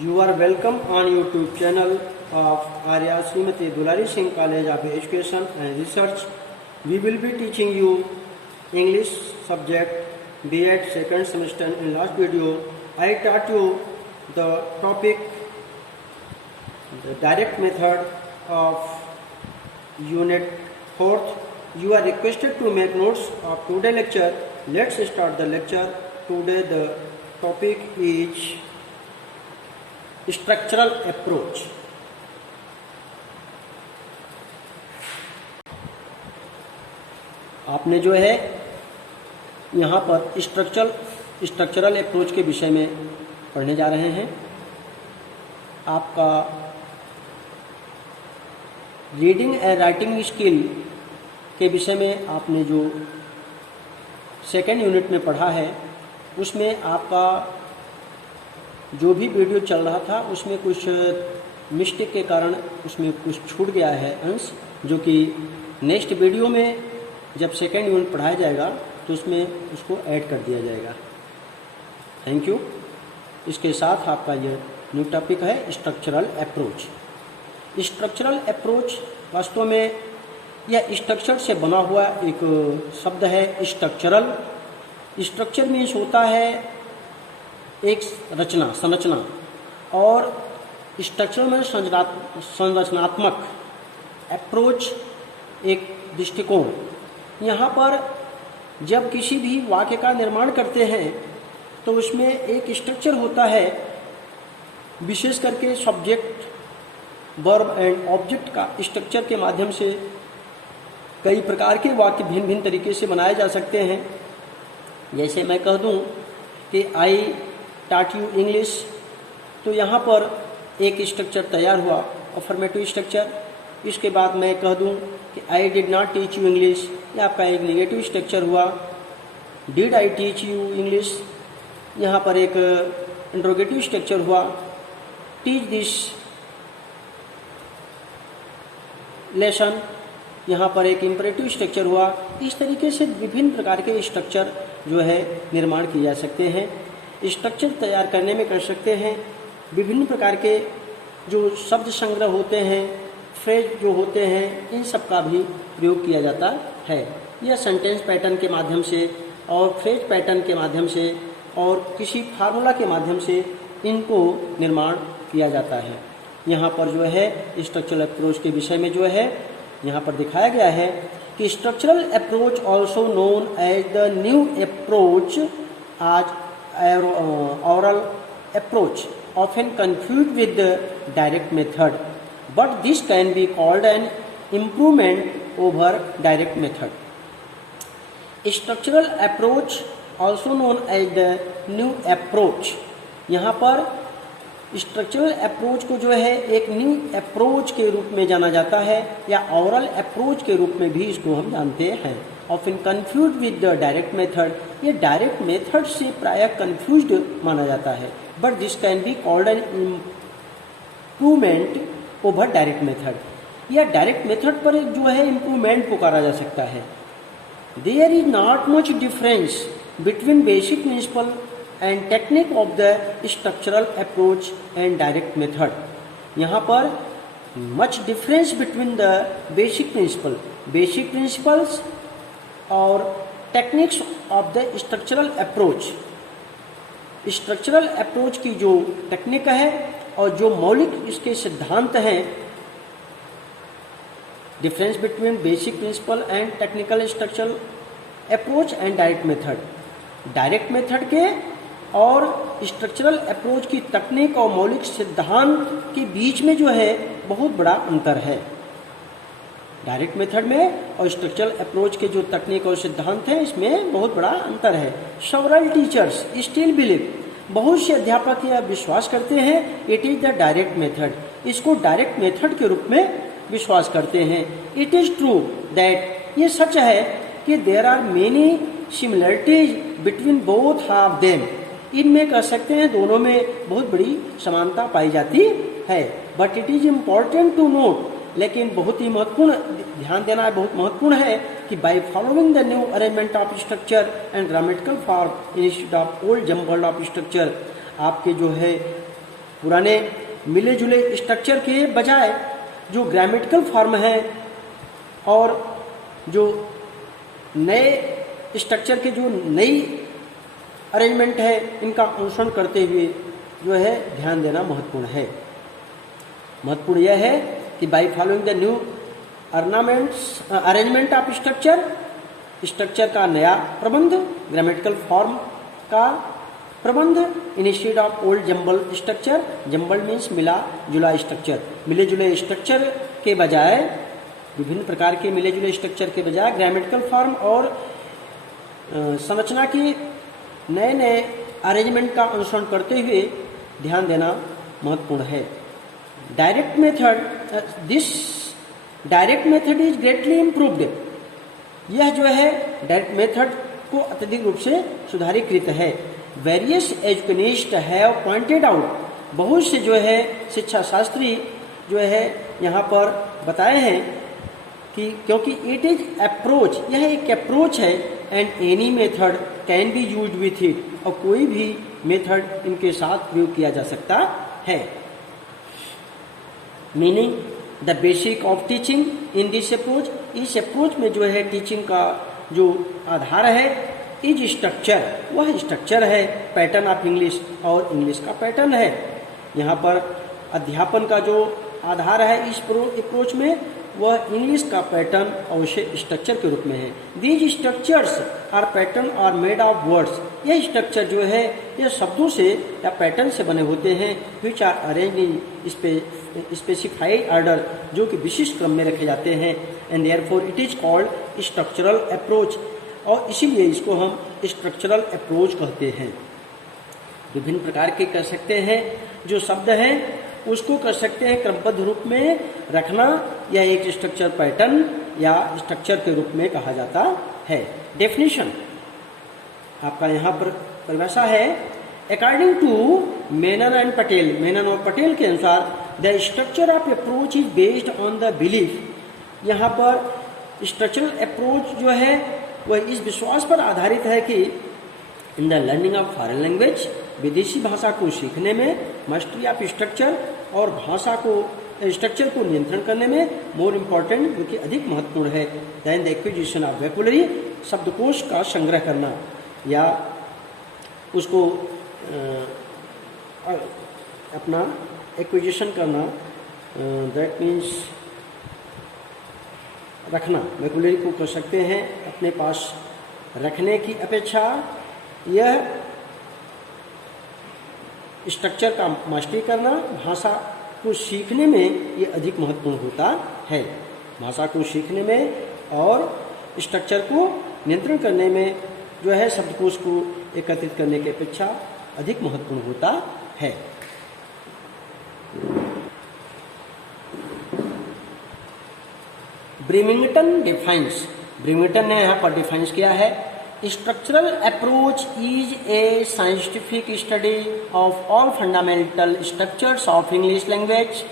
You are welcome on YouTube channel of Arya Srimati Dulari Singh College of Education and Research. We will be teaching you English subject B.Ed second semester. In last video, I taught you the topic, the direct method of Unit 4th. You are requested to make notes of today's lecture. Let's start the lecture. Today the topic is structural approach. आपने जो है यहाँ पर structural approach के विषय में पढ़ने जा रहे हैं। आपका रीडिंग एंड राइटिंग स्किल के विषय में आपने जो सेकेंड यूनिट में पढ़ा है उसमें आपका जो भी वीडियो चल रहा था उसमें कुछ मिस्टेक के कारण उसमें कुछ छूट गया है अंश, जो कि नेक्स्ट वीडियो में जब सेकेंड यूनिट पढ़ाया जाएगा तो उसमें उसको ऐड कर दिया जाएगा। Thank you. इसके साथ आपका ये न्यू टॉपिक है स्ट्रक्चरल अप्रोच। स्ट्रक्चरल अप्रोच वास्तव में यह स्ट्रक्चर से बना हुआ एक शब्द है। स्ट्रक्चर मीन्स होता है एक रचना, संरचना, और स्ट्रक्चर में संरचनात्मक, अप्रोच एक दृष्टिकोण। यहाँ पर जब किसी भी वाक्य का निर्माण करते हैं तो उसमें एक स्ट्रक्चर होता है, विशेष करके सब्जेक्ट, वर्ब एंड ऑब्जेक्ट का स्ट्रक्चर के माध्यम से कई प्रकार के वाक्य भिन्न भिन्न तरीके से बनाए जा सकते हैं। जैसे मैं कह दूँ कि आई टाट यू इंग्लिश, तो यहाँ पर एक स्ट्रक्चर तैयार हुआ, अफर्मेटिव स्ट्रक्चर। इसके बाद मैं कह दूँ कि I did not teach you English, ये आपका एक नेगेटिव स्ट्रक्चर हुआ। Did I teach you English, यहाँ पर एक इंट्रोगेटिव स्ट्रक्चर हुआ। टीच दिस लेसन, यहाँ पर एक इंपरेटिव स्ट्रक्चर हुआ। इस तरीके से विभिन्न प्रकार के स्ट्रक्चर जो है निर्माण किए जा सकते हैं। स्ट्रक्चर तैयार करने में कर सकते हैं। विभिन्न प्रकार के जो शब्द संग्रह होते हैं, फ्रेज जो होते हैं, इन सब का भी प्रयोग किया जाता है। यह सेंटेंस पैटर्न के माध्यम से और फ्रेज पैटर्न के माध्यम से और किसी फार्मूला के माध्यम से इनको निर्माण किया जाता है। यहाँ पर जो है स्ट्रक्चरल अप्रोच के विषय में जो है यहाँ पर दिखाया गया है कि structural approach also known as the new approach आज oral approach, often confused with the direct method, but this can be called an improvement over direct method. Structural approach also known as the new approach, यहाँ पर structural approach को जो है एक new approach के रूप में जाना जाता है या ओरल अप्रोच के रूप में भी इसको हम जानते हैं। Often confuse with the direct method, ये डायरेक्ट मेथड से प्रायः कंफ्यूज्ड माना जाता है। But this can be called an improvement over direct method, या डायरेक्ट मेथड पर एक जो है इम्प्रूवमेंट पुकारा जा सकता है। There is not much difference between basic principle and technique of the structural approach and direct method. यहाँ पर much difference between the basic principles और techniques of the structural approach. Structural approach की जो technique है और जो मौलिक इसके सिद्धांत हैं, difference between basic principle and technical structural approach and direct method. Direct method के और स्ट्रक्चरल अप्रोच की तकनीक और मौलिक सिद्धांत के बीच में जो है बहुत बड़ा अंतर है। डायरेक्ट मेथड में और स्ट्रक्चरल अप्रोच के जो तकनीक और सिद्धांत हैं इसमें बहुत बड़ा अंतर है। सेवरल टीचर्स स्टिल बिलीव, बहुत से अध्यापक यह विश्वास करते हैं, it is the direct method, इसको डायरेक्ट मेथड के रूप में विश्वास करते हैं। इट इज ट्रू दैट, ये सच है कि there are many similarities between both of them, इनमें कह सकते हैं दोनों में बहुत बड़ी समानता पाई जाती है। But it is important to note, लेकिन बहुत ही महत्वपूर्ण ध्यान देना बहुत महत्वपूर्ण है कि by following the new arrangement of structure and grammatical form instead of old jumble of structure, आपके जो है पुराने मिले जुले स्ट्रक्चर के बजाय जो ग्रामेटिकल फॉर्म है और जो नए स्ट्रक्चर के जो नई अरेंजमेंट है, इनका अनुसरण करते हुए जो है ध्यान देना महत्वपूर्ण है। महत्वपूर्ण यह है कि by following the new arrangement of structure का नया प्रबंध, ग्रामेटिकल फॉर्म का प्रबंध, instead of old jumble structure, jumble means मिला जुला स्ट्रक्चर, मिले जुले स्ट्रक्चर के बजाय, विभिन्न प्रकार के मिले जुले स्ट्रक्चर के बजाय ग्रामेटिकल फॉर्म और संरचना के नए नए अरेंजमेंट का अनुसरण करते हुए ध्यान देना महत्वपूर्ण है। Direct method is greatly improved. यह जो है डायरेक्ट मेथड को अत्यधिक रूप से सुधारीकृत है। वेरियस एजुकेनिस्ट हैव पॉइंटेड आउट, बहुत से जो है शिक्षा शास्त्री जो है यहाँ पर बताए हैं कि क्योंकि इट इज अप्रोच, यह एक अप्रोच है, and any method can be used with it, और कोई भी मेथड इनके साथ प्रयोग किया जा सकता है। Meaning the basic of teaching in this approach, इस अप्रोच में जो है टीचिंग का जो आधार है इज स्ट्रक्चर, वह स्ट्रक्चर है, पैटर्न ऑफ इंग्लिश, और इंग्लिश का पैटर्न है। यहाँ पर अध्यापन का जो आधार है इस अप्रोच में वह इंग्लिश का पैटर्न और उसे स्ट्रक्चर के रूप में है। These structures are pattern are made of words, यह स्ट्रक्चर जो है यह शब्दों से या पैटर्न से बने होते हैं, which are arrange in specified order, जो कि विशिष्ट क्रम में रखे जाते हैं, and therefore it is called structural approach, और इसीलिए इसको हम स्ट्रक्चरल अप्रोच कहते हैं। विभिन्न प्रकार के कर सकते हैं जो शब्द हैं उसको कर सकते हैं क्रमबद्ध रूप में रखना, या एक स्ट्रक्चर पैटर्न या स्ट्रक्चर के रूप में कहा जाता है। डेफिनेशन आपका यहाँ पर परिभाषा है, according to Menon and Patel, Menon और पटेल के अनुसार the structure of approach is based on the belief, यहाँ पर स्ट्रक्चरल अप्रोच जो है वह इस विश्वास पर आधारित है कि in the learning of foreign language, विदेशी भाषा को सीखने में, मास्टरी ऑफ स्ट्रक्चर, और भाषा को स्ट्रक्चर को नियंत्रण करने में, मोर इम्पॉर्टेंट, जो कि अधिक महत्वपूर्ण है, than the acquisition of vocabulary, शब्दकोश का संग्रह करना या उसको अपना एक्विजिशन करना, दैट मीन्स रखना, वोकैबुलरी को कर सकते हैं अपने पास रखने की अपेक्षा यह स्ट्रक्चर का मास्टरी करना, भाषा को सीखने में ये अधिक महत्वपूर्ण होता है। भाषा को सीखने में और स्ट्रक्चर को नियंत्रण करने में जो है शब्दकोश को एकत्रित करने की अपेक्षा अधिक महत्वपूर्ण होता है। ब्रिमिंगटन डिफाइंस, ब्रिमिंगटन ने यहाँ पर डिफाइंस किया है, structural approach is a scientific study of all fundamental structures of English language,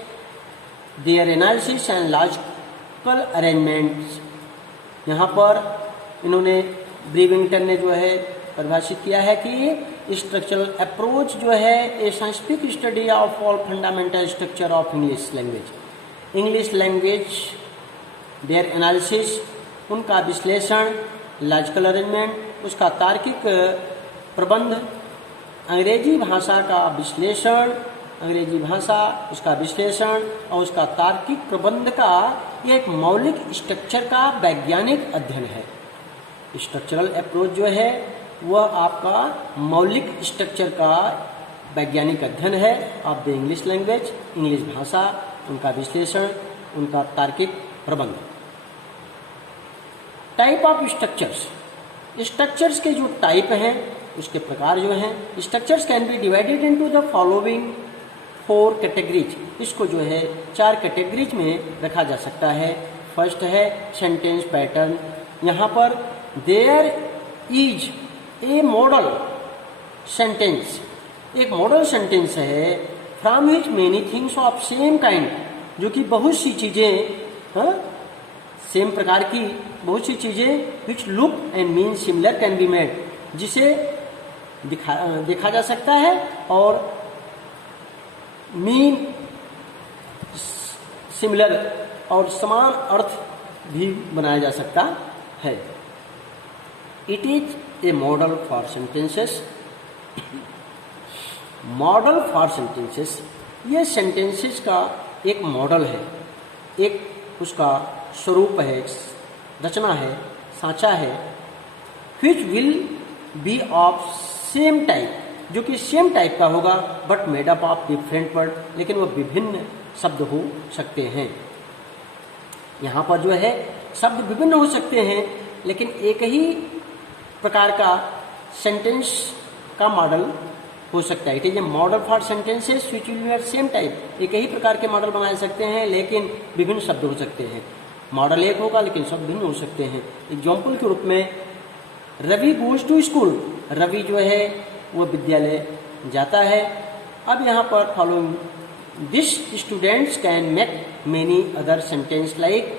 their analysis and logical arrangements. यहाँ पर इन्होंने ब्रिमिंगटन ने जो है परिभाषित किया है कि स्ट्रक्चरल अप्रोच जो है a scientific study of all fundamental structure of English language, English language, their analysis, उनका विश्लेषण, लॉजिकल अरेंजमेंट, उसका तार्किक प्रबंध, अंग्रेजी भाषा का विश्लेषण, अंग्रेजी भाषा, उसका विश्लेषण और उसका तार्किक प्रबंध का यह एक मौलिक स्ट्रक्चर का वैज्ञानिक अध्ययन है। स्ट्रक्चरल अप्रोच जो है वह आपका मौलिक स्ट्रक्चर का वैज्ञानिक अध्ययन है of the English language, English भाषा, उनका विश्लेषण, उनका तार्किक प्रबंध। टाइप ऑफ स्ट्रक्चर्स, स्ट्रक्चर्स के जो टाइप हैं उसके प्रकार जो हैं, structures can be divided into the following 4 categories, इसको जो है 4 कैटेगरीज में रखा जा सकता है। फर्स्ट है सेंटेंस पैटर्न, यहाँ पर there is a model sentence, एक मॉडल सेंटेंस है from which many things of same kind, जो कि बहुत सी चीज़ें सेम प्रकार की बहुत सी चीज़ें which look and mean similar can be made, जिसे देखा जा सकता है और मीन, सिमिलर और समान अर्थ भी बनाया जा सकता है। It is a model for sentences. Model for sentences, ये सेंटेंसेस का एक मॉडल है, एक उसका स्वरूप है, रचना है, सांचा है। Which will be of same type, जो कि सेम टाइप का होगा, but made up of different word, लेकिन वह विभिन्न शब्द हो सकते हैं। यहाँ पर जो है शब्द विभिन्न हो सकते हैं, लेकिन एक ही प्रकार का सेंटेंस का मॉडल हो सकता है। It is a model for sentences which will be same type. एक ही प्रकार के मॉडल बनाए सकते हैं, लेकिन विभिन्न शब्द हो सकते हैं। मॉडल एक होगा, लेकिन शब्द भिन्न हो सकते हैं। एग्जाम्पल के रूप में Ravi goes to school, Ravi जो है वो विद्यालय जाता है। अब यहाँ पर following this students can make many other sentence like,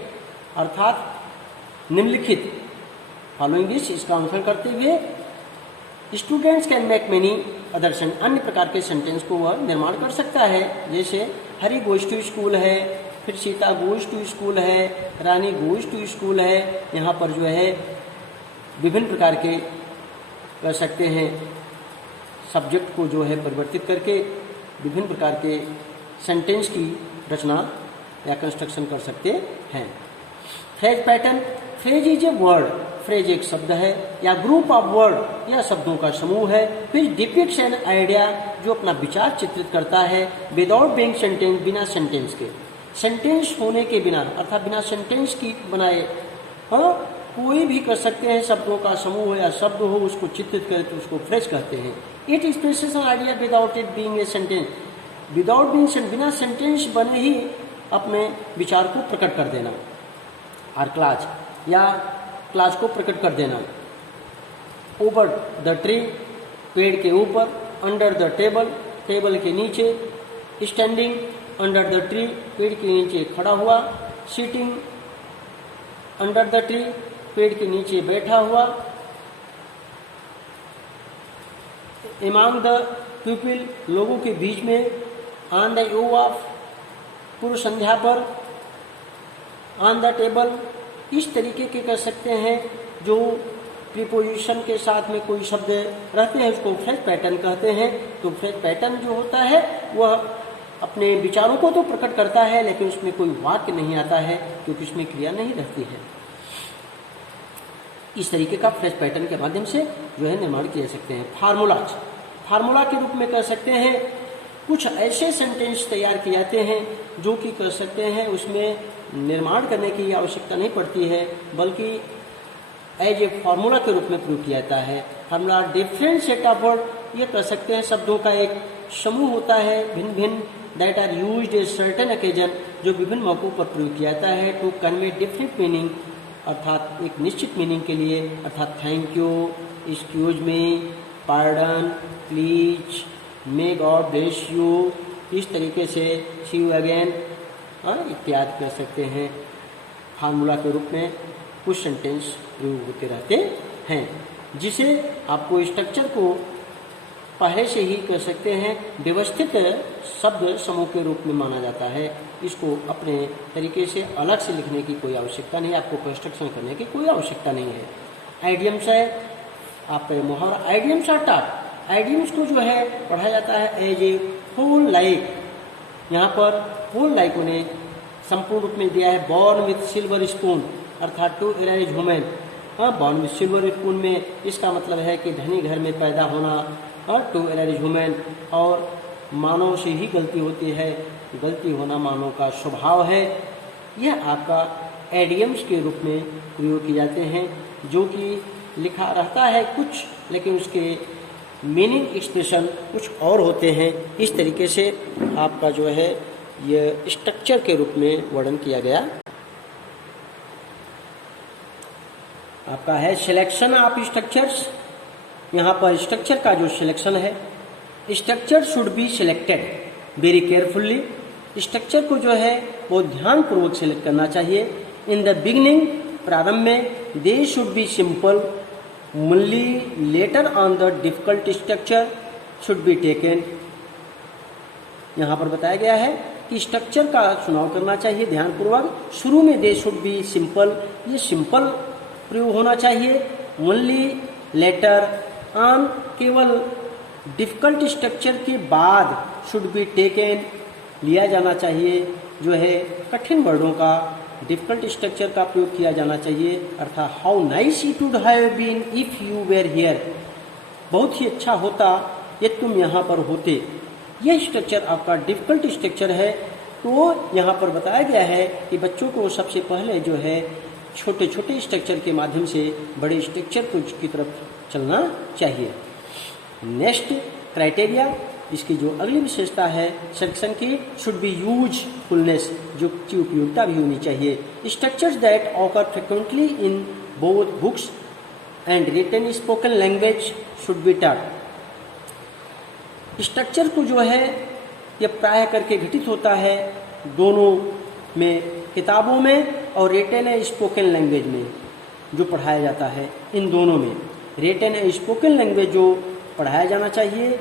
अर्थात निम्नलिखित फॉलोइंग दिस, इसका अनुसरण करते हुए students can make many other sentence, अन्य प्रकार के सेंटेंस को वह निर्माण कर सकता है। जैसे हरि गोज टू स्कूल है, फिर सीता गोज टू स्कूल है, रानी गोज टू स्कूल है। यहाँ पर जो है विभिन्न प्रकार के कर सकते हैं, सब्जेक्ट को जो है परिवर्तित करके विभिन्न प्रकार के सेंटेंस की रचना या कंस्ट्रक्शन कर सकते हैं। Phrase pattern, phrase is a word, phrase एक शब्द है या ग्रुप ऑफ वर्ड या शब्दों का समूह है। फिर डिपिक्ट्स एन आइडिया, जो अपना विचार चित्रित करता है, विदाउट बीइंग सेंटेंस, बिना सेंटेंस के, सेंटेंस होने के बिना, अर्थात बिना सेंटेंस की बनाए। हाँ, कोई भी कर सकते हैं, शब्दों का समूह हो या शब्द हो, उसको चित्रित करे तो उसको फ्रेज कहते हैं। It expresses an idea without it being a sentence, without being, बिना सेंटेंस बने ही अपने विचार को प्रकट कर देना। और क्लास या क्लास को प्रकट कर देना। ओवर द ट्री, पेड़ के ऊपर, अंडर द टेबल, टेबल के नीचे, स्टैंडिंग अंडर द ट्री, पेड़ के नीचे खड़ा हुआ, सिटिंग अंडर द ट्री, पेड़ के नीचे बैठा हुआ, एमंग द पीपल, लोगों के बीच में, ऑन द ईव ऑफ, पूर्व संध्या पर, ऑन द टेबल। इस तरीके के कर सकते हैं। जो प्रीपोजिशन के साथ में कोई शब्द रहते हैं उसको फ्रेज पैटर्न कहते हैं। तो फ्रेज पैटर्न जो होता है वह अपने विचारों को तो प्रकट करता है, लेकिन उसमें कोई वाक्य नहीं आता है, क्योंकि उसमें क्रिया नहीं रहती है। इस तरीके का फ्रेज पैटर्न के माध्यम से जो है निर्माण किए सकते हैं। फार्मूलाज, फार्मूला के रूप में कह सकते हैं कुछ ऐसे सेंटेंस तैयार किए जाते हैं जो कि कह सकते हैं उसमें निर्माण करने की आवश्यकता नहीं पड़ती है, बल्कि एज ए फार्मूला के रूप में प्रयोग किया जाता है। Formula different set of word, ये कह सकते हैं शब्दों का एक समूह होता है, भिन्न भिन्न, that are used a certain occasion, जो विभिन्न मौकों पर प्रयोग किया जाता है। टू कन्वे डिफरेंट मीनिंग, अर्थात एक निश्चित मीनिंग के लिए, अर्थात thank you, excuse me, pardon, please, may God bless you, इस तरीके से सी यू अगेन इत्यादि कर सकते हैं। फार्मूला के रूप में कुछ सेंटेंस प्रयोग होते रहते हैं, जिसे आपको स्ट्रक्चर को पहले से ही कर सकते हैं व्यवस्थित शब्द समूह के रूप में माना जाता है। इसको अपने तरीके से अलग से लिखने की कोई आवश्यकता नहीं, आपको कंस्ट्रक्शन करने की कोई आवश्यकता नहीं है। आइडियम्स है आपका मुहावरा, आइडियम्स आर टॉट, आइडियम्स को जो है पढ़ा जाता है एज ए होल लाइफ। यहाँ पर होल लाइफ उन्हें संपूर्ण रूप में दिया है। बॉर्न विथ सिल्वर स्पून, अर्थात to arise women, born with silver spoon में इसका मतलब है कि धनी घर में पैदा होना, और टू एराइज वुमेन, और मानव से ही गलती होती है, गलती होना मानव का स्वभाव है। यह आपका एडियम्स के रूप में प्रयोग किए जाते हैं, जो कि लिखा रहता है कुछ, लेकिन उसके मीनिंग एक्सप्रेशन कुछ और होते हैं। इस तरीके से आपका जो है यह स्ट्रक्चर के रूप में वर्णन किया गया। आपका है सिलेक्शन ऑफ स्ट्रक्चर्स। यहाँ पर स्ट्रक्चर का जो सिलेक्शन है, structure should be selected very carefully. Structure को जो है वो ध्यानपूर्वक सिलेक्ट करना चाहिए। इन द बिगिनिंग, प्रारंभ में, they should be simple, only later on the difficult structure should be taken। यहाँ पर बताया गया है कि स्ट्रक्चर का चुनाव करना चाहिए ध्यानपूर्वक। शुरू में दे शुड बी सिंपल, ये सिंपल प्रयोग होना चाहिए। ओनली लेटर ऑन, केवल डिफिकल्ट स्ट्रक्चर के बाद शुड बी टेकन, लिया जाना चाहिए जो है कठिन वर्डों का, डिफिकल्ट स्ट्रक्चर का प्रयोग किया जाना चाहिए। अर्थात how nice it would have been if you were here, बहुत ही अच्छा होता यदि तुम यहाँ पर होते। यह स्ट्रक्चर आपका डिफिकल्ट स्ट्रक्चर है, तो यहाँ पर बताया गया है कि बच्चों को सबसे पहले जो है छोटे छोटे स्ट्रक्चर के माध्यम से बड़े स्ट्रक्चर की तरफ चलना चाहिए। नेक्स्ट क्राइटेरिया, इसकी जो अगली विशेषता है सेक्शन की, शुड बी यूजफुलनेस, जो की उपयोगिता भी होनी चाहिए। Structures that occur frequently in both books and written spoken language should be taught. Structure को जो है ये प्राय करके घटित होता है दोनों में, किताबों में और रिटन एंड स्पोकन लैंग्वेज में जो पढ़ाया जाता है। इन दोनों में रिटन एंड स्पोकन लैंग्वेज जो पढ़ाया जाना चाहिए,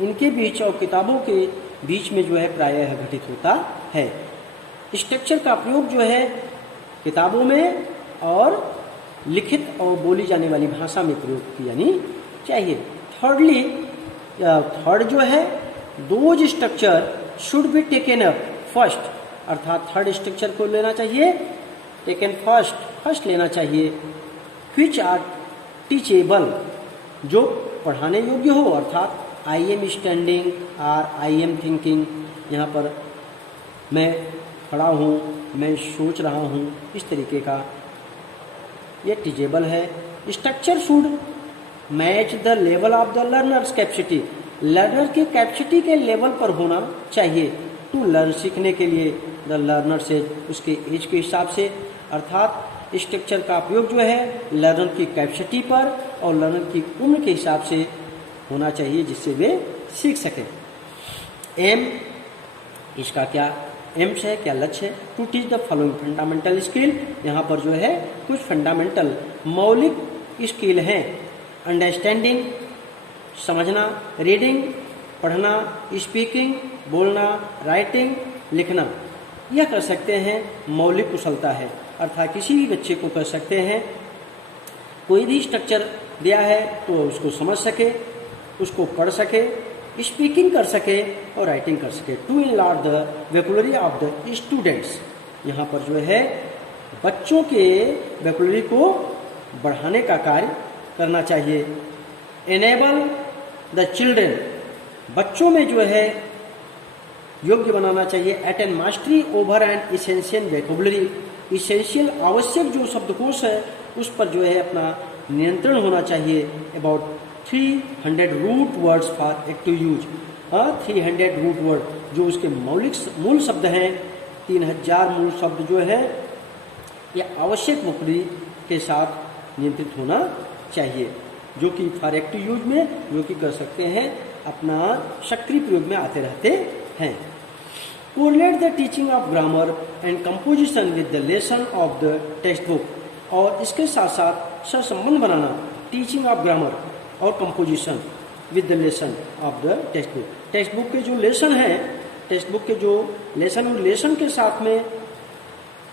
इनके बीच और किताबों के बीच में जो है प्रायः घटित होता है। स्ट्रक्चर का प्रयोग जो है किताबों में और लिखित और बोली जाने वाली भाषा में प्रयोग की जानी चाहिए। थर्डली, थर्ड जो है, those structure should be taken up first, अर्थात थर्ड स्ट्रक्चर को लेना चाहिए, टेकन फर्स्ट लेना चाहिए। व्हिच आर टीचेबल, जो पढ़ाने योग्य हो, अर्थात आई एम स्टैंडिंग और आई एम थिंकिंग, यहाँ पर मैं खड़ा हूँ, मैं सोच रहा हूँ, इस तरीके का ये टीचेबल है। Structure should match the level of the learners capacity, learner की कैपेसिटी के लेवल पर होना चाहिए। टू लर्न, सीखने के लिए, द लर्नर से उसके एज के हिसाब से, अर्थात स्ट्रक्चर का प्रयोग जो है लर्नर की कैपेसिटी पर और लर्नर की उम्र के हिसाब से होना चाहिए, जिससे वे सीख सकें। एम, इसका क्या एम्स है, क्या लक्ष्य है? To teach the following fundamental skill, यहाँ पर जो है कुछ फंडामेंटल मौलिक स्किल हैं। अंडरस्टैंडिंग, समझना, रीडिंग, पढ़ना, स्पीकिंग, बोलना, राइटिंग, लिखना, यह कर सकते हैं मौलिक कुशलता है। अर्थात किसी भी बच्चे को कर सकते हैं, कोई भी स्ट्रक्चर दिया है तो उसको समझ सके, उसको पढ़ सके, स्पीकिंग कर सके और राइटिंग कर सके। To enlarge the vocabulary of the students, यहाँ पर जो है बच्चों के वोकैबुलरी को बढ़ाने का कार्य करना चाहिए। एनेबल द चिल्ड्रेन, बच्चों में जो है योग्य बनाना चाहिए। Attain mastery over and essential vocabulary, essential आवश्यक जो शब्दकोश है उस पर जो है अपना नियंत्रण होना चाहिए। About 300 root words for active use, 300 root word जो उसके मूल शब्द हैं, 3000 मूल शब्द जो है ये आवश्यक वोकैबुलरी के साथ नियंत्रित होना चाहिए, जो कि फॉर एक्टिव यूज में जो कि कर सकते हैं, अपना सक्रिय प्रयोग में आते रहते हैं। Correlate the teaching of grammar and composition with the lesson of the text book, और इसके साथ साथ सहसंबंध बनाना टीचिंग ऑफ ग्रामर और composition with the lesson of the text book. Text book के जो लेसन हैं, टेक्स्ट बुक के जो लेसन, लेसन के साथ में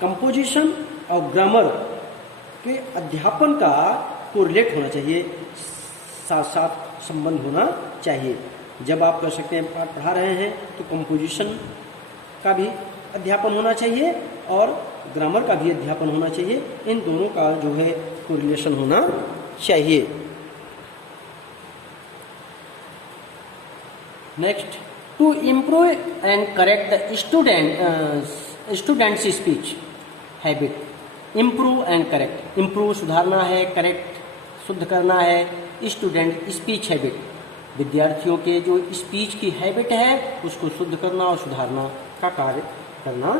कंपोजिशन और ग्रामर के अध्यापन का कोरिलेट होना चाहिए, साथ साथ संबंध होना चाहिए। जब आप कर सकते हैं पाठ पढ़ा रहे हैं तो कंपोजिशन का भी अध्यापन होना चाहिए और ग्रामर का भी अध्यापन होना चाहिए, इन दोनों का जो है कोरिलेशन होना चाहिए। Next, to improve and correct the students speech habit. Improve and correct, improve सुधारना है, करेक्ट शुद्ध करना है, स्टूडेंट स्पीच हैबिट, विद्यार्थियों के जो स्पीच की हैबिट है उसको शुद्ध करना और सुधारना का कार्य करना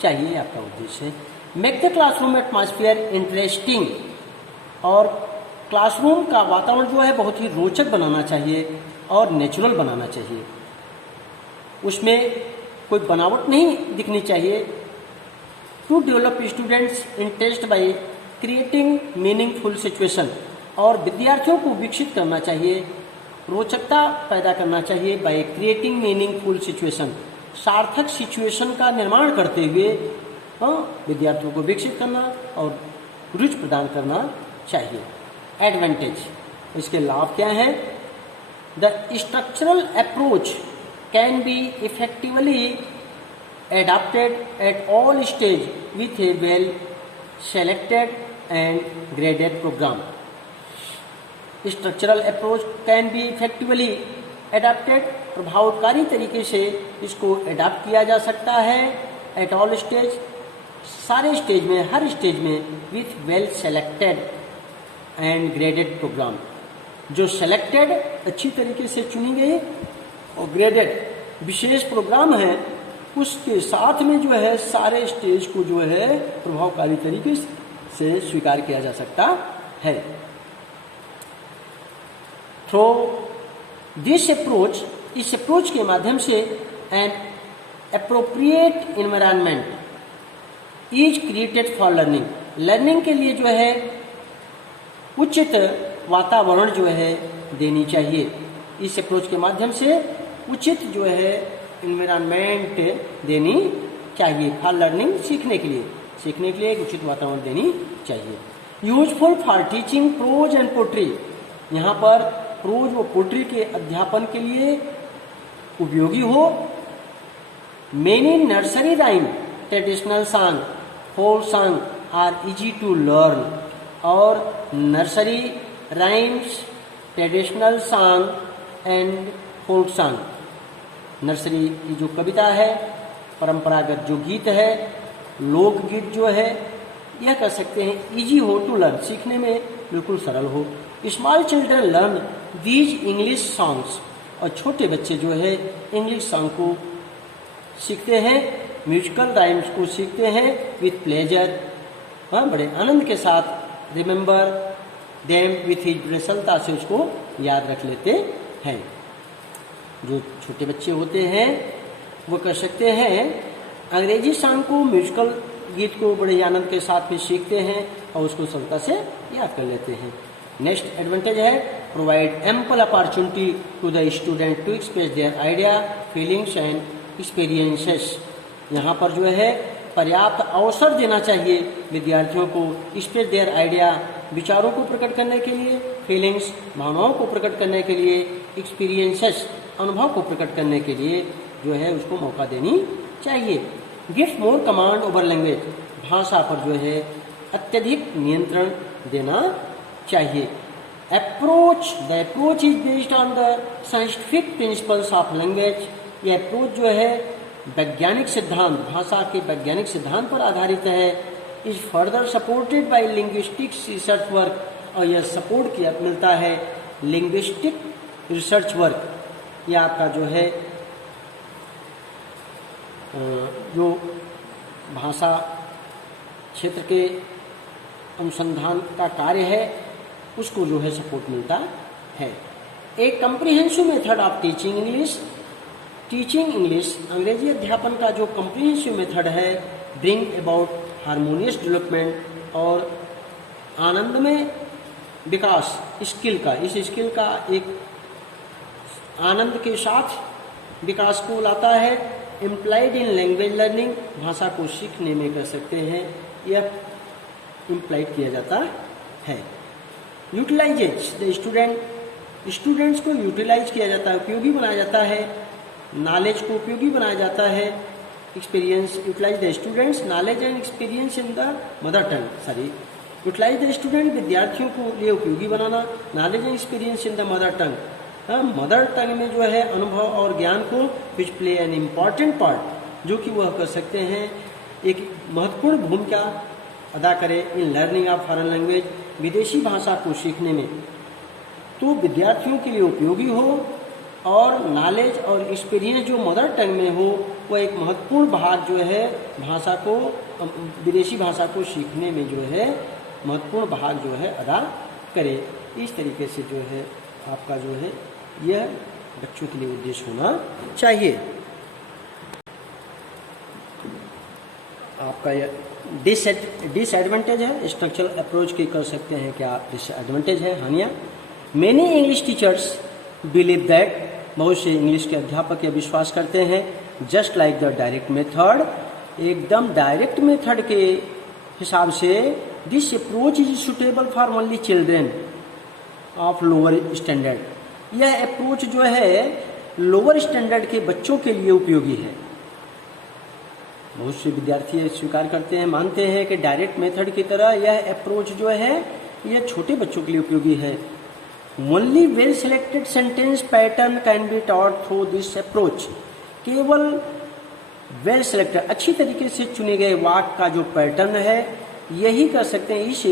चाहिए, आपका उद्देश्य है। Make the classroom atmosphere interesting, और क्लासरूम का वातावरण जो है बहुत ही रोचक बनाना चाहिए और नेचुरल बनाना चाहिए, उसमें कोई बनावट नहीं दिखनी चाहिए। To develop students interest by creating meaningful situation, और विद्यार्थियों को विकसित करना चाहिए, रोचकता पैदा करना चाहिए बाय क्रिएटिंग मीनिंगफुल सिचुएशन, सार्थक सिचुएशन का निर्माण करते हुए विद्यार्थियों को विकसित करना और रुचि प्रदान करना चाहिए। एडवांटेज, इसके लाभ क्या हैं? The structural approach can be effectively adapted at all stage with a well selected and graded program. Structural approach can be effectively adapted, प्रभावकारी तरीके से इसको एडाप्ट किया जा सकता है एट ऑल स्टेज, सारे स्टेज में, हर स्टेज में, with well selected and graded program. जो सेलेक्टेड अच्छी तरीके से चुनी गई और ग्रेडेड विशेष प्रोग्राम है, उसके साथ में जो है सारे स्टेज को जो है प्रभावकारी तरीके से स्वीकार किया जा सकता है। थ्रू दिस अप्रोच, इस अप्रोच के माध्यम से N appropriate environment is created for learning, learning के लिए जो है उचित वातावरण जो है देनी चाहिए। इस अप्रोच के माध्यम से उचित जो है एनवायरनमेंट देनी चाहिए फॉर लर्निंग, सीखने के लिए एक उचित वातावरण देनी चाहिए। Useful for teaching prose and poetry, यहाँ पर प्रोज व पोट्री के अध्यापन के लिए उपयोगी हो। Many nursery rhyme, traditional song, folk song are easy to learn, और nursery rhymes, traditional song and folk song, nursery की जो कविता है, परंपरागत जो गीत है, लोकगीत जो है, यह कह सकते हैं इजी हो टू लर्न, सीखने में बिल्कुल सरल हो। Small children learn these English songs, और छोटे बच्चे जो है इंग्लिश सॉन्ग को सीखते हैं, म्यूजिकल राइम्स को सीखते हैं विथ प्लेजर, बड़े आनंद के साथ। रिमेंबर देम विथ हिज, बड़े सरलता से उसको याद रख लेते हैं। जो छोटे बच्चे होते हैं वो कह सकते हैं अंग्रेजी सॉन्ग को, म्यूजिकल गीत को बड़े आनंद के साथ में सीखते हैं और उसको सरलता से याद कर लेते हैं। नेक्स्ट एडवांटेज है provide ample opportunity to the student to express their idea, feelings and experiences, यहाँ पर जो है पर्याप्त अवसर देना चाहिए विद्यार्थियों को एक्सप्रेस देयर आइडिया, विचारों को प्रकट करने के लिए, फीलिंग्स, भावनाओं को प्रकट करने के लिए, एक्सपीरियंसेस, अनुभव को प्रकट करने के लिए जो है उसको मौका देनी चाहिए। Give more command over language, भाषा पर जो है अत्यधिक नियंत्रण देना चाहिए। Approach, the approach is based on the scientific principles of language, यह अप्रोच जो है वैज्ञानिक सिद्धांत, भाषा के वैज्ञानिक सिद्धांत पर आधारित है। Is further supported by linguistics research work, और यह सपोर्ट किया मिलता है लिंग्विस्टिक रिसर्च वर्क, यह आपका जो है जो भाषा क्षेत्र के अनुसंधान का कार्य है उसको जो है सपोर्ट मिलता है। एक comprehensive method of teaching English, teaching English अंग्रेजी अध्यापन का जो कम्प्रीहेंसिव मेथड है, ब्रिंग अबाउट हारमोनियस डेवलपमेंट, और आनंदमय विकास स्किल का, इस स्किल का एक आनंद के साथ विकास को लाता है। इम्प्लाइड इन लैंग्वेज लर्निंग, भाषा को सीखने में कर सकते हैं, यह इम्प्लाइड किया जाता है। यूटिलाइजेज द स्टूडेंट, स्टूडेंट्स को यूटिलाइज किया जाता है, उपयोगी बनाया जाता है, नॉलेज को उपयोगी बनाया जाता है। Experience, utilise the students knowledge and experience in the mother tongue, utilise the student विद्यार्थियों को लिए उपयोगी बनाना, knowledge and experience in the mother tongue, mother tongue में जो है अनुभव और ज्ञान को, which play an important part, जो कि वह कर सकते हैं एक महत्वपूर्ण भूमिका अदा करे in learning of foreign language, विदेशी भाषा को सीखने में, तो विद्यार्थियों के लिए उपयोगी हो, और नॉलेज और एक्सपीरियंस जो मदर टंग में हो वह एक महत्वपूर्ण भाग जो है भाषा को, विदेशी भाषा को सीखने में जो है महत्वपूर्ण भाग जो है अदा करे। इस तरीके से जो है आपका जो है यह बच्चों के लिए उद्देश्य होना चाहिए। आपका यह डिसएडवांटेज है, स्ट्रक्चरल अप्रोच की कर सकते हैं क्या डिसएडवांटेज है, हानियाँ। Many English teachers believe that, बहुत से इंग्लिश के अध्यापक यह विश्वास करते हैं just like the direct method, एकदम डायरेक्ट मेथड के हिसाब से this approach is suitable for only children of lower standard. यह अप्रोच जो है लोअर स्टैंडर्ड के बच्चों के लिए उपयोगी है। बहुत से विद्यार्थी स्वीकार करते हैं, मानते हैं कि डायरेक्ट मेथड की तरह यह अप्रोच जो है यह छोटे बच्चों के लिए उपयोगी है। Only well selected sentence pattern can be taught through this approach. केवल वेल सिलेक्टेड, अच्छी तरीके से चुने गए वाक्य का जो पैटर्न है यही कर सकते हैं, इस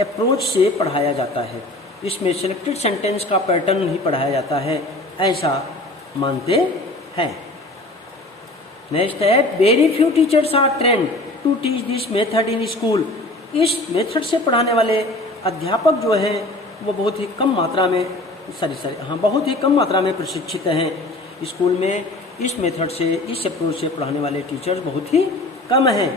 अप्रोच से पढ़ाया जाता है। इसमें सिलेक्टेड सेंटेंस का पैटर्न ही पढ़ाया जाता है, ऐसा मानते हैं। नेक्स्ट है, very few teachers are trained to teach this method in school. इस मेथड से पढ़ाने वाले अध्यापक जो हैं वो बहुत ही कम मात्रा में बहुत ही कम मात्रा में प्रशिक्षित हैं। स्कूल में इस मेथड से, इस अप्रोच से पढ़ाने वाले टीचर्स बहुत ही कम हैं।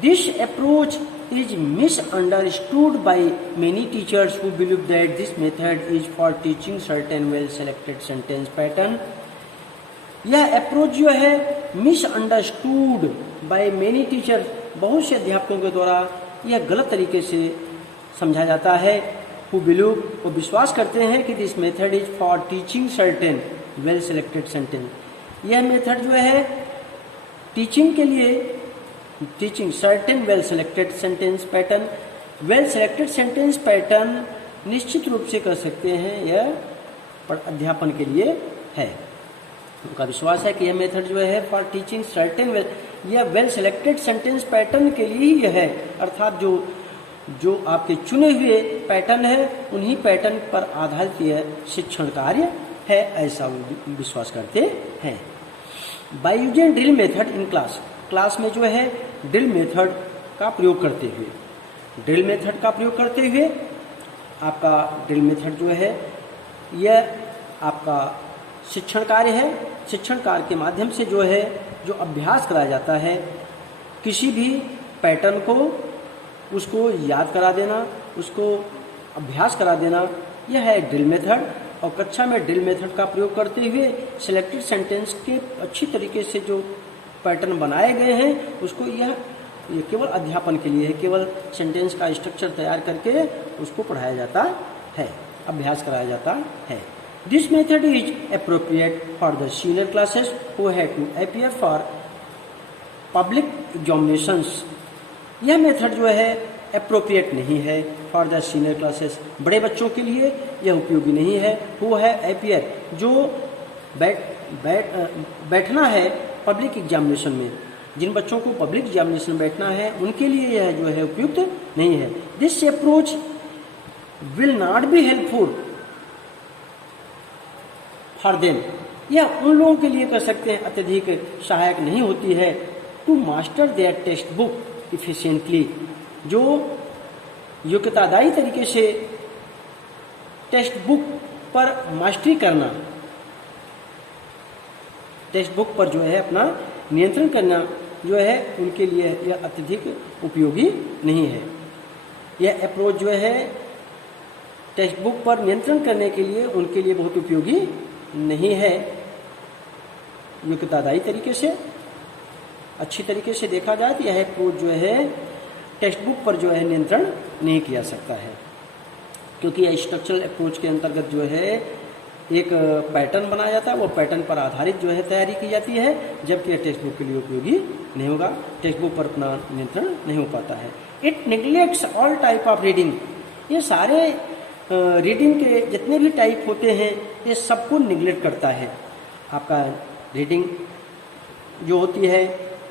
This approach is misunderstood by many teachers who believe that this method is for teaching certain well selected sentence pattern। यह अप्रोच जो है मिसअंडरस्टूड बाय मेनी टीचर, बहुत से अध्यापकों के द्वारा यह गलत तरीके से समझा जाता है। हु बिलीव, वो विश्वास करते हैं कि this method is for teaching certain well selected sentence. यह मेथड जो है टीचिंग के लिए, teaching certain well selected sentence pattern, well selected sentence pattern निश्चित रूप से कर सकते हैं, यह अध्यापन के लिए है। उनका विश्वास है कि यह मेथड जो है फॉर टीचिंग सर्टेन वेल, यह वेल सिलेक्टेड सेंटेंस पैटर्न के लिए ही है, अर्थात जो आपके चुने हुए पैटर्न है उन्हीं पैटर्न पर आधारित यह शिक्षण कार्य है, ऐसा वो विश्वास करते हैं। By using drill method in class, class में जो है ड्रिल मेथड का प्रयोग करते हुए, ड्रिल मेथड का प्रयोग करते हुए आपका ड्रिल मेथड जो है यह आपका शिक्षण कार्य है। शिक्षण कार्य के माध्यम से जो है जो अभ्यास कराया जाता है, किसी भी पैटर्न को उसको याद करा देना, उसको अभ्यास करा देना, यह है ड्रिल मेथड। और कक्षा में ड्रिल मेथड का प्रयोग करते हुए सिलेक्टेड सेंटेंस के अच्छी तरीके से जो पैटर्न बनाए गए हैं उसको यह केवल अध्यापन के लिए है, केवल सेंटेंस का स्ट्रक्चर तैयार करके उसको पढ़ाया जाता है, अभ्यास कराया जाता है। This method is appropriate for the senior classes who have to appear for public examinations. यह मेथड जो है अप्रोप्रिएट नहीं है फॉर द सीनियर क्लासेस, बड़े बच्चों के लिए यह उपयोगी नहीं है। हु है अपीयर, जो बैठना है पब्लिक एग्जामिनेशन में, जिन बच्चों को पब्लिक एग्जामिनेशन बैठना है उनके लिए यह जो है उपयुक्त नहीं है। This approach will not be helpful for them, यह उन लोगों के लिए कर सकते हैं अत्यधिक सहायक नहीं होती है। To master their textbook efficiently, जो योग्यतादायी तरीके से टेक्स्ट बुक पर मास्टरी करना, टेक्स्ट बुक पर जो है अपना नियंत्रण करना जो है उनके लिए यह अत्यधिक उपयोगी नहीं है। यह अप्रोच जो है टेक्स्ट बुक पर नियंत्रण करने के लिए उनके लिए बहुत उपयोगी नहीं है। योग्यतादायी तरीके से, अच्छी तरीके से देखा जाए तो यह अप्रोच जो है टेक्स्ट बुक पर जो है नियंत्रण नहीं किया सकता है, क्योंकि यह स्ट्रक्चरल अप्रोच के अंतर्गत जो है एक पैटर्न बनाया जाता है, वो पैटर्न पर आधारित जो है तैयारी की जाती है, जबकि यह टेक्स्ट बुक के लिए उपयोगी नहीं होगा, टेक्स्ट बुक पर अपना नियंत्रण नहीं हो पाता है। It neglects all type of reading, ये सारे रीडिंग के जितने भी टाइप होते हैं ये सबको निग्लेक्ट करता है। आपका रीडिंग जो होती है,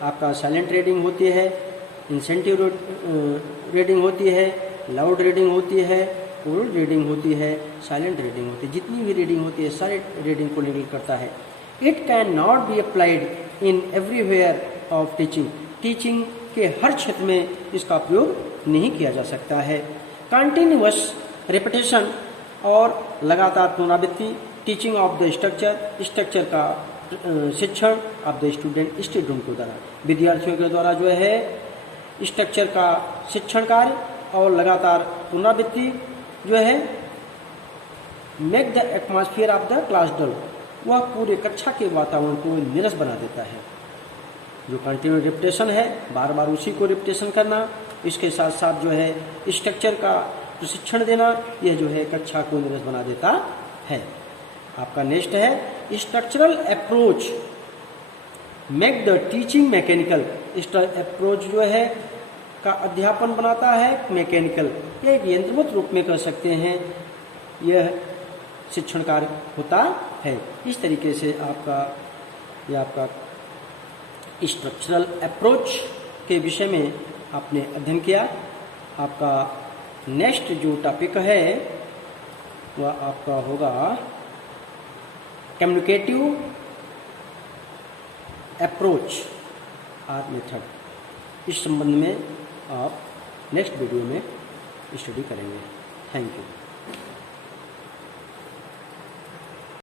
आपका साइलेंट रीडिंग होती है, इंसेंटिव रीडिंग होती है, लाउड रीडिंग होती है, ओरल रीडिंग होती है, साइलेंट रीडिंग होती है, जितनी भी रीडिंग होती है सारे रीडिंग को निग्लेक्ट करता है। It can not be applied in everywhere of teaching, teaching के हर क्षेत्र में इसका प्रयोग नहीं किया जा सकता है। कंटिन्यूअस रिपीटेशन और लगातार पुनरावृत्ति, teaching of the structure, structure का शिक्षण ऑफ द स्टूडेंट, स्टूडेंट के द्वारा, विद्यार्थियों के द्वारा जो है स्ट्रक्चर का शिक्षण कार्य और लगातार पुनरावृत्ति जो है make the atmosphere of the class dull, वह पूरे कक्षा के वातावरण को नीरस बना देता है। जो कंटिन्यू रिपीटेशन है, बार बार उसी को रिपीटेशन करना, इसके साथ साथ जो है स्ट्रक्चर का प्रशिक्षण देना, यह जो है कक्षा को नीरस बना देता है। आपका नेक्स्ट है structural approach make the teaching mechanical. Approach जो है का अध्यापन बनाता है मैकेनिकल, यह एक यंत्रवत रूप में कर सकते हैं, यह शिक्षण कार्य होता है। इस तरीके से आपका स्ट्रक्चरल अप्रोच के विषय में आपने अध्ययन किया। आपका नेक्स्ट जो टॉपिक है वह आपका होगा कम्युनिकेटिव अप्रोच आर मेथड। इस संबंध में आप नेक्स्ट वीडियो में स्टडी करेंगे। Thank you.